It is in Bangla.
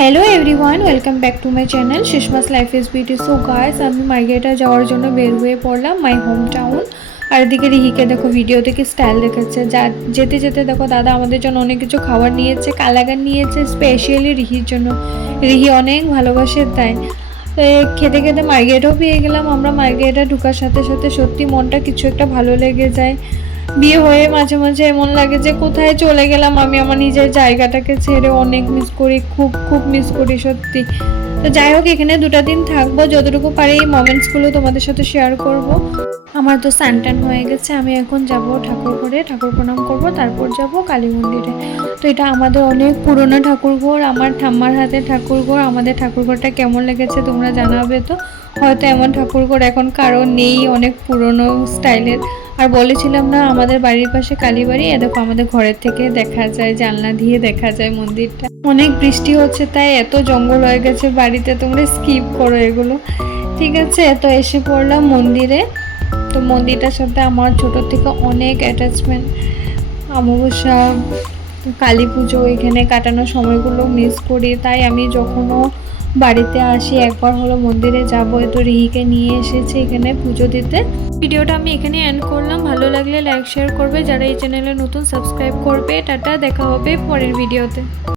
Hello everyone, welcome back to my channel Sushma's life is beauty. So guys, আমি মার্কেটে যাওয়ার জন্য বের হয়ে পড়লাম, মাই হোম টাউন। আর এদিকে রিহিকে দেখো ভিডিও থেকে স্টাইল দেখাচ্ছে। যেতে যেতে দেখো দাদা আমাদের জন্য অনেক কিছু খাবার নিয়েছে, কালাগান নিয়েছে স্পেশালি রিহির জন্য। রিহি অনেক ভালোবাসে তাই। তো খেতে খেতে মার্কেটও পেয়ে গেলাম আমরা। মার্কেটে ঢোকার সাথে সাথে সত্যি মনটা কিছু একটা ভালো লেগে যায়। বিয়ে হয়ে মাঝে মাঝে এমন লাগে যে কোথায় চলে গেলাম আমি, আমার নিজের জায়গাটাকে ছেড়ে। অনেক মিস করি, খুব খুব মিস করি সত্যি। তো যাই হোক, এখানে 2টা দিন থাকবো, যতটুকু পারি এই মোমেন্টসগুলো তোমাদের সাথে শেয়ার করব। আমার তো স্নান হয়ে গেছে, আমি এখন যাব ঠাকুর ঘরে, ঠাকুর প্রণাম করব, তারপর যাব কালী মন্দিরে। তো এটা আমাদের অনেক পুরনো ঠাকুরঘর, আমার ঠাম্মার হাতে ঠাকুরঘর। আমাদের ঠাকুরঘরটা কেমন লেগেছে তোমরা জানাবে। তো হয়তো এমন ঠাকুরঘর এখন কারো নেই, অনেক পুরনো স্টাইলের। আর বলেছিলাম না আমাদের বাড়ির পাশে কালীবাড়ি, এ দেখো আমাদের ঘরের থেকে দেখা যায়, জানলা দিয়ে দেখা যায় মন্দিরটা। অনেক বৃষ্টি হচ্ছে তাই এত জঙ্গল হয়ে গেছে বাড়িতে, তোমরা স্কিপ করো এগুলো, ঠিক আছে। তো এসে পড়লাম মন্দিরে। তো মন্দিরটার সাথে আমার ছোটোর থেকে অনেক অ্যাটাচমেন্ট। অমাবস্যা, কালী পুজো এখানে কাটানো সময়গুলো মিস করি, তাই আমি যখনও বাড়িতে আসি একবার হলো মন্দিরে যাব। তো রিহিকে নিয়ে এসেছি এখানে পুজো দিতে। ভিডিওটা আমি এখানে এন্ড করলাম। ভালো লাগলে লাইক শেয়ার করবে, যারা এই চ্যানেলে নতুন সাবস্ক্রাইব করবে। টাটা, দেখা হবে পরের ভিডিওতে।